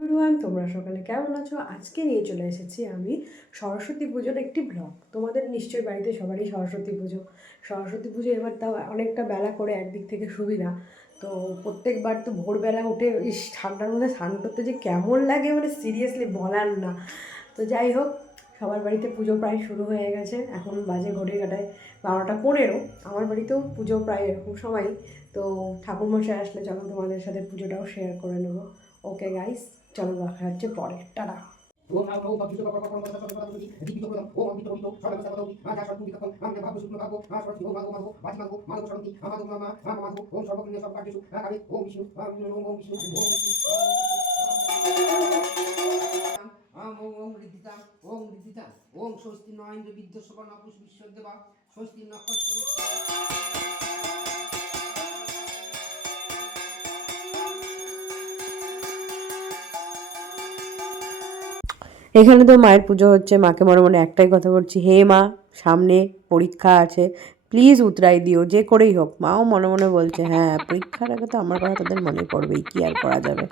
Everyone, তোমরা সকালে কেমন আছো? আজকে নিয়ে চলে এসেছি আমি সরস্বতী পুজোর একটি ব্লগ। তোমাদের নিশ্চয়ই বাড়িতে সবারই সরস্বতী পুজো। সরস্বতী পুজো এবার তাও অনেকটা বেলা করে, একদিক থেকে সুবিধা। তো প্রত্যেকবার তো ভোরবেলা উঠে ঠান্ডার মধ্যে স্নান করতে যে কেমন লাগে, মানে সিরিয়াসলি বলার না। তো যাই হোক, সবার বাড়িতে পুজো প্রায় শুরু হয়ে গেছে। এখন বাজে ঘড়ি কাটায় 12টা 15। আমার বাড়িতেও পুজো প্রায় এরকম সময়। তো ঠাকুরমশাই আসলে চলো তোমাদের সাথে পুজোটাও শেয়ার করে নেবো। ওকে গাইস, চলো দেখা হচ্ছে পরে। টাটা। ওম স্বস্তি নরেন্দ্র বিদ্যস্য নপুষ বিশ্বদেবা স্বস্তি নক্ষত্র। এখানে তো মায়ের পুজো হচ্ছে। মাকে মনে মনে একটাই কথা বলছি, হে মা, সামনে পরীক্ষা আছে, প্লিজ উতরাই দিও যে করেই হোক। মাও মনে মনে বলছে, হ্যাঁ পরীক্ষার আগে তো আমার কথা তাদের মনে পড়বেই, কি আর করা যাবে।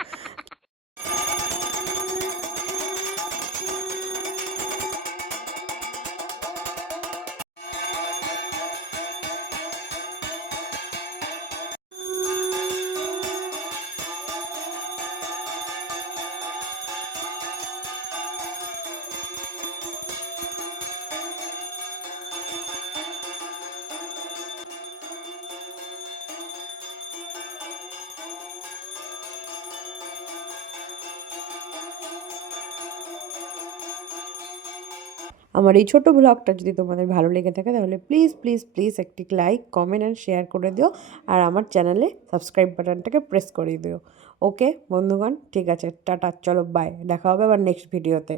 আমার এই ছোটো ব্লগটা যদি তোমাদের ভালো লেগে থাকে তাহলে প্লিজ প্লিজ প্লিজ একটি লাইক, কমেন্ট অ্যান্ড শেয়ার করে দিও। আর আমার চ্যানেলে সাবস্ক্রাইব বাটনটাকে প্রেস করে দিও। ওকে বন্ধুগণ, ঠিক আছে, টাটা, চলো বাই, দেখা হবে আবার নেক্সট ভিডিওতে।